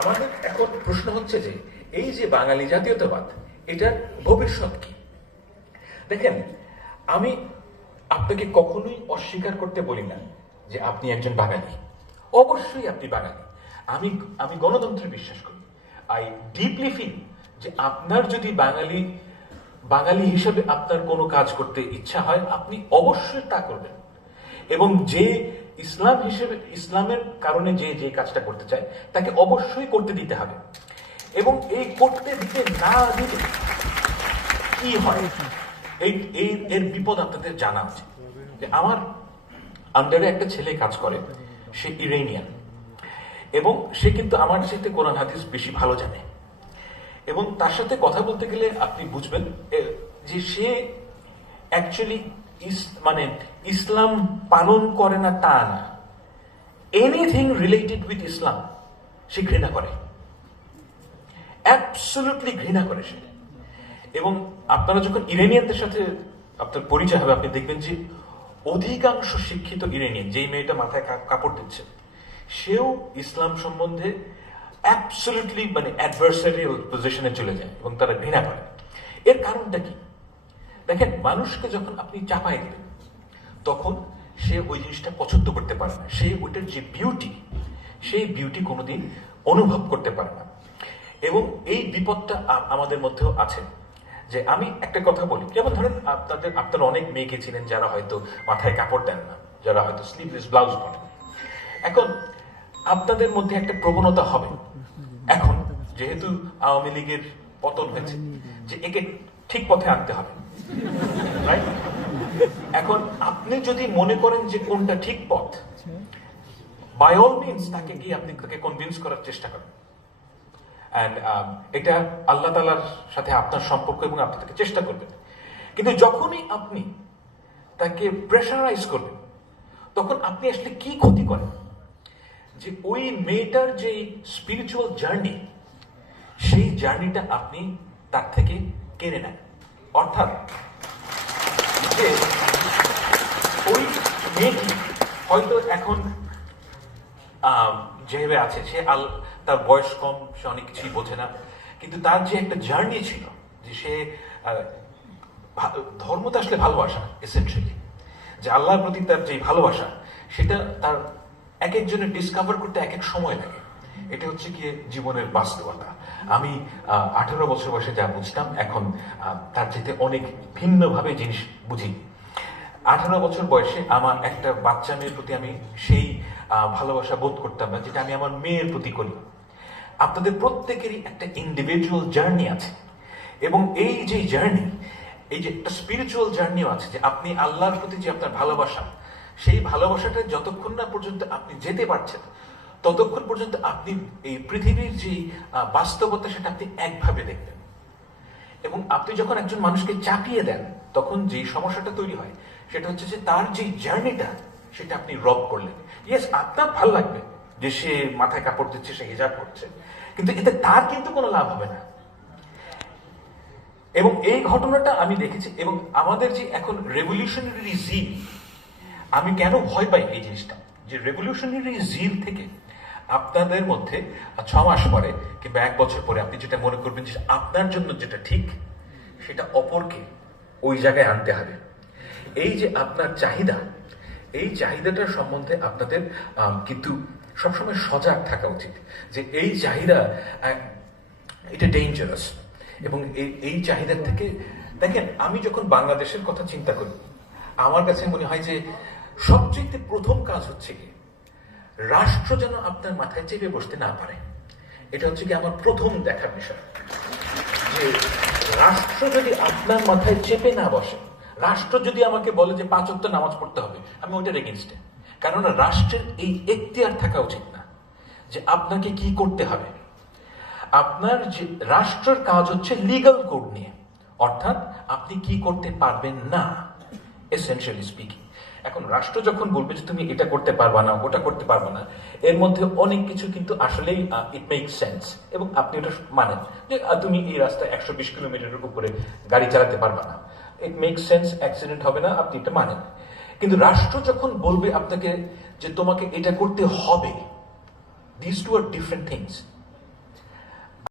আমাদের এখন প্রশ্ন হচ্ছে যে এই যে বাঙালি জাতীয়তাবাদ এটার ভবিষ্যৎ কি? দেখেন, আমি আপনাকে কখনোই অস্বীকার করতে বলি না যে আপনি একজন বাঙালি। অবশ্যই আপনি বাঙালি। আমি আমি গণতন্ত্রে বিশ্বাস করি। আই ডিপলি ফিল যে আপনার যদি বাঙালি হিসেবে আপনার কোনো কাজ করতে ইচ্ছা হয়, আপনি অবশ্যই তা করবেন। এবং যে ইসলামের কারণে যে যে কাজটা করতে চায় তাকে অবশ্যই করতে দিতে হবে। এবং এই করতে দিতে না দিলে কি হয়, এর বিপদ আপনাদের জানা আছে। যে আমার আন্ডারে একটা ছেলে কাজ করে, সে ইরানিয়ান, এবং সে কিন্তু আমার সাথে কোরআন হাদিস বেশি ভালো জানে। এবং তার সাথে কথা বলতে গেলে আপনি বুঝবেন যে সে অ্যাকচুয়ালি মানে ইসলাম পালন করে না তা না, এনিথিং রিলেটেড উইথ ইসলাম সে ঘৃণা করে, অ্যাবসলিউটলি ঘৃণা করে সে। এবং আপনারা যখন ইরানিয়ানদের সাথে আপনার পরিচয় হবে, আপনি দেখবেন যে অধিকাংশ শিক্ষিত ইরানিয়ান, যেই মেয়েটা মাথায় কাপড় দিচ্ছে, সেও ইসলাম সম্বন্ধে অ্যাবসলিউটলি মানে অ্যাডভার্সারিয়াল পজিশনে চলে যায় এবং তারা ঘৃণা করে। এর কারণটা কি? দেখেন, মানুষকে যখন আপনি চাপায় দেবেন তখন সে ওই জিনিসটা পছন্দ করতে পারে না। সে ওইটার যে বিউটি, সেই বিউটি কোনোদিন অনুভব করতে পারে না। এবং এই বিপদটা আমাদের মধ্যেও আছে। যে আমি একটা কথা বলি, যেমন ধরেন আপনারা অনেক মেয়েকে ছিলেন যারা হয়তো মাথায় কাপড় দেন না, যারা হয়তো স্লিভলেস ব্লাউজ পরেন। এখন আপনাদের মধ্যে একটা প্রবণতা হবে, এখন যেহেতু আওয়ামী লীগের পতন হয়েছে, যে একে ঠিক পথে আনতে হবে, রাইট? এখন আপনি যদি মনে করেন যে কোনটা ঠিক পথ, বাই অল মিনস তাকে গিয়ে আপনি তাকে কনভিন্স করার চেষ্টা করেন। অ্যান্ড এটা আল্লাহ তাআলার সাথে আপনার সম্পর্ক, এবং আপনি তাকে চেষ্টা করবেন। কিন্তু যখনই আপনি তাকে প্রেশারাইজ করবেন, তখন আপনি আসলে কি ক্ষতি করেন? যে ওই মেয়েটার যে স্পিরিচুয়াল জার্নি, সেই জার্নিটা আপনি তার থেকে কেড়ে নেন। অর্থাৎ যে ওই মেয়েটি হয়তো এখন যেভাবে আছে, সে তার বয়স কম, সে অনেক কিছুই বোঝে না, কিন্তু তার যে একটা জার্নি ছিল, যে সে ধর্মটা আসলে ভালোবাসা, এসেনশিয়ালি যে আল্লাহর প্রতি তার যে ভালোবাসা, সেটা তার এক একজনের ডিসকভার করতে এক এক সময় লাগে। এটা হচ্ছে কি জীবনের বাস্তবতা। আমি 18 বছর বয়সে যা বুঝতাম, এখন তার চাইতে অনেক ভিন্নভাবে জিনিস বুঝি। 18 বছর বয়সে আমার একটা বাচ্চা মেয়ের প্রতি আমি সেই ভালোবাসা বোধ করতাম না, যেটা আমি আমার মেয়ের প্রতি করি। আপনাদের প্রত্যেকেরই একটা ইন্ডিভিজুয়াল জার্নি আছে, এবং এই যে জার্নি, এই যে একটা স্পিরিচুয়াল জার্নিও আছে, যে আপনি আল্লাহর প্রতি যে আপনার ভালোবাসা, সেই ভালোবাসাটা যতক্ষণ না পর্যন্ত আপনি যেতে পারছেন, ততক্ষণ পর্যন্ত আপনি এই পৃথিবীর যে বাস্তবতা, সেটা আপনি একভাবে দেখবেন। এবং আপনি যখন একজন মানুষকে চাপিয়ে দেন, তখন যে সমস্যাটা তৈরি হয়, সেটা হচ্ছে যে তার যে জার্নিটা, সেটা আপনি রব করলেন। ইয়েস, আপনার ভালো লাগবে যে সে মাথায় কাপড় দিচ্ছে, সে হিজাব করছে, কিন্তু এতে তার কিন্তু কোনো লাভ হবে না। এবং এই ঘটনাটা আমি দেখেছি। এবং আমাদের যে এখন রেভলিউশনারি জিল, আমি কেন ভয় পাই এই জিনিসটা, যে রেভলিউশনারি জিল থেকে আপনাদের মধ্যে 6 মাস পরে কিংবা 1 বছর পরে আপনি যেটা মনে করবেন যে আপনার জন্য যেটা ঠিক, সেটা অপরকে ওই জায়গায় আনতে হবে। এই যে আপনার চাহিদা, এই চাহিদাটার সম্বন্ধে আপনাদের কিন্তু সবসময় সজাগ থাকা উচিত, যে এই চাহিদা এটা ডেঞ্জারাস। এবং এই চাহিদার থেকে, দেখেন, আমি যখন বাংলাদেশের কথা চিন্তা করি, আমার কাছে মনে হয় যে সবচেয়ে প্রথম কাজ হচ্ছে কি, রাষ্ট্র যেন আপনার মাথায় চেপে বসতে না পারে। এটা হচ্ছে কি আমার প্রথম দেখার বিষয়, যে রাষ্ট্র যদি আপনার মাথায় চেপে না বসে, রাষ্ট্র যদি আমাকে বলে যে 5 ওয়াক্ত নামাজ পড়তে হবে, আমি ওইটার এগেইনস্টে। কারণ রাষ্ট্রের এই এখতিয়ার থাকা উচিত না যে আপনাকে কি করতে হবে। আপনার যে রাষ্ট্রের কাজ হচ্ছে লিগ্যাল কোড নিয়ে, অর্থাৎ আপনি কি করতে পারবেন না, এসেনশিয়ালি স্পিকিং। এখন রাষ্ট্র যখন বলবে যে তুমি এটা করতে পারবা না, ওটা করতে পারবা না, এর মধ্যে অনেক কিছু কিন্তু আসলেই ইট মেক সেন্স, এবং আপনি ওটা মানেন যে তুমি এই রাস্তায় 120 কিলোমিটারের উপরে গাড়ি চালাতে পারবা না, ইট মেক সেন্স, অ্যাক্সিডেন্ট হবে না, আপনি এটা মানেন। কিন্তু রাষ্ট্র যখন বলবে আপনাকে যে তোমাকে এটা করতে হবে, this two are different things.